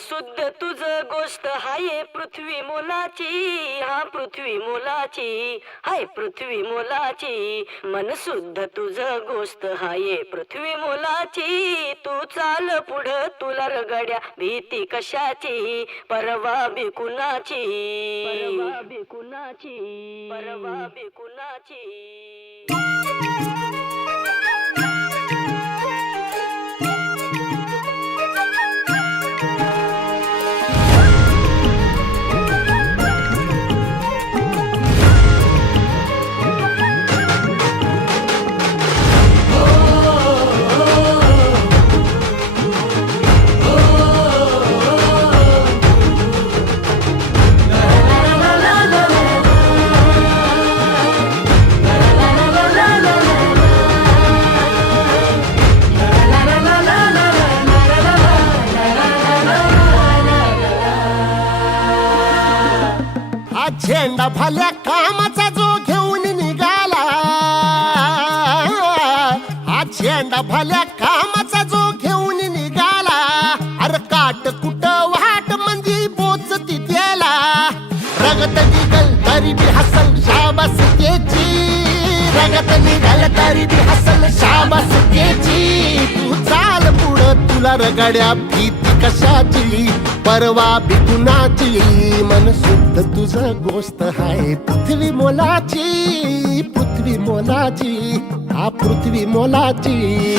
शुद्ध तुझ गोष्ट हाय पृथ्वी मोलाची, हा पृथ्वी मोलाची, हाय पृथ्वी मोलाची. मन शुद्ध तुझ गोष्ट हाय पृथ्वी मोलाची. तू चाल पुढं तुला रगड्या भीती कशाची, परवा बिकुनाची, परवा बिकुनाची, परवा बिकुनाची. झेंडा भल्या कामाचा जो घेऊन निघाला, हा झेंडा भल्या कामाचा जो घेऊन निघाला. अरे काट कुट वाट म्हणजे पोचती त्याला, रगत निघल तरी बी हसल शाबास त्याची, रगत निघल तरी बी हसल शाबास त्याची. तू चाल पुढं तुला रगड्या भीती कशाची, परवा बिकुनाची. मन शुद्ध तुझं गोष्ट हाय पृथ्वी मोलाची, पृथ्वी मोलाची, हा पृथ्वी मोलाची.